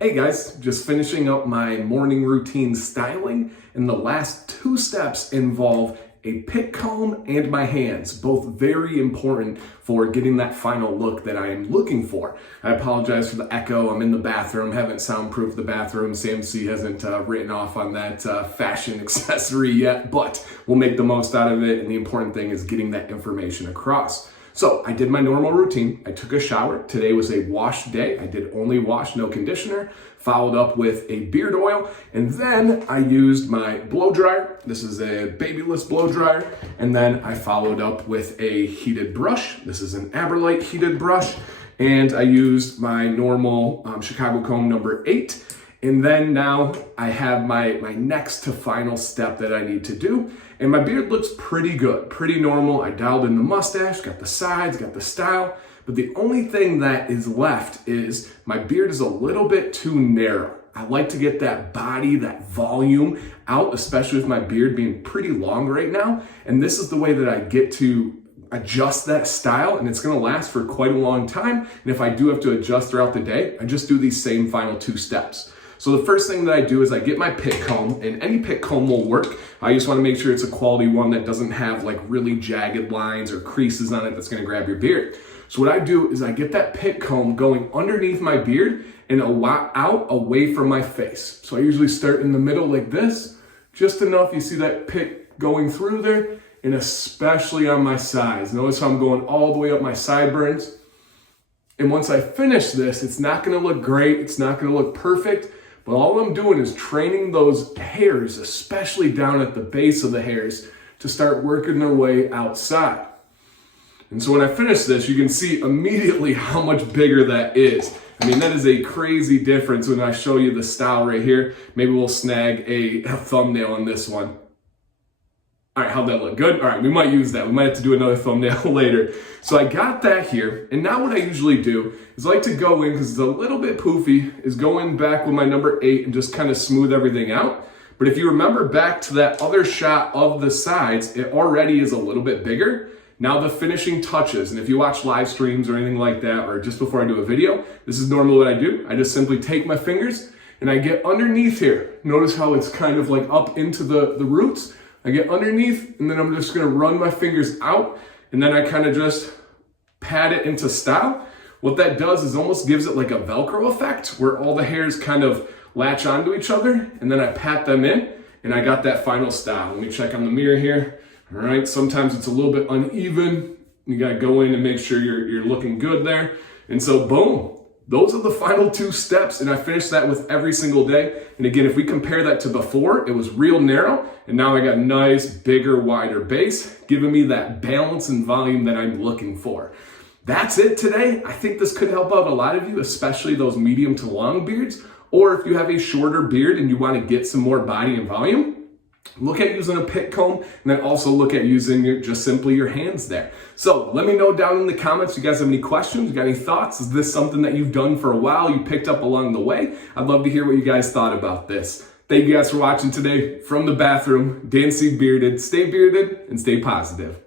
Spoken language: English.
Hey guys, just finishing up my morning routine styling, and the last two steps involve a pit comb and my hands, both very important for getting that final look that I am looking for. I apologize for the echo. I'm in the bathroom, haven't soundproofed the bathroom. CMC hasn't written off on that fashion accessory yet, but we'll make the most out of it, and the important thing is getting that information across. So I did my normal routine. I took a shower. Today was a wash day. I did only wash, no conditioner. Followed up with a beard oil. And then I used my blow dryer. This is a babyless blow dryer. And then I followed up with a heated brush. This is an Aberlite heated brush. And I used my normal Chicago comb number 8. And then now I have my next to final step that I need to do. And my beard looks pretty good, pretty normal. I dialed in the mustache, got the sides, got the style. But the only thing that is left is my beard is a little bit too narrow. I like to get that body, that volume out, especially with my beard being pretty long right now. And this is the way that I get to adjust that style, and it's gonna last for quite a long time. And if I do have to adjust throughout the day, I just do these same final two steps. So the first thing that I do is I get my pit comb, and any pit comb will work. I just wanna make sure it's a quality one that doesn't have like really jagged lines or creases on it that's gonna grab your beard. So what I do is I get that pit comb going underneath my beard and out away from my face. So I usually start in the middle like this, just enough you see that pit going through there, and especially on my sides. Notice how I'm going all the way up my sideburns. And once I finish this, it's not gonna look great, it's not gonna look perfect, but all I'm doing is training those hairs, especially down at the base of the hairs, to start working their way outside. And so when I finish this, you can see immediately how much bigger that is. I mean, that is a crazy difference when I show you the style right here. Maybe we'll snag a thumbnail on this one. All right, how'd that look? Good? All right, we might use that. We might have to do another thumbnail later. So I got that here, and now what I usually do is I like to go in, because it's a little bit poofy, is go in back with my number 8 and just kind of smooth everything out. But if you remember back to that other shot of the sides, it already is a little bit bigger. Now the finishing touches, and if you watch live streams or anything like that, or just before I do a video, this is normally what I do. I just simply take my fingers and I get underneath here. Notice how it's kind of like up into the roots. I get underneath, and then I'm just gonna run my fingers out, and then I kind of just pat it into style. What that does is almost gives it like a Velcro effect, where all the hairs kind of latch onto each other, and then I pat them in, and I got that final style. Let me check on the mirror here. All right, sometimes it's a little bit uneven. You gotta go in and make sure you're looking good there. And so boom, those are the final two steps, and I finish that with every single day. And again, if we compare that to before, it was real narrow, and now I got nice, bigger, wider base, giving me that balance and volume that I'm looking for. That's it today. I think this could help out a lot of you, especially those medium to long beards, or if you have a shorter beard and you wanna get some more body and volume, look at using a pit comb, and then also look at using just simply your hands there. So let me know down in the comments if you guys have any questions, you got any thoughts. Is this something that you've done for a while, you picked up along the way? I'd love to hear what you guys thought about this. Thank you guys for watching today from the bathroom. Dan C. Bearded. Stay bearded and stay positive.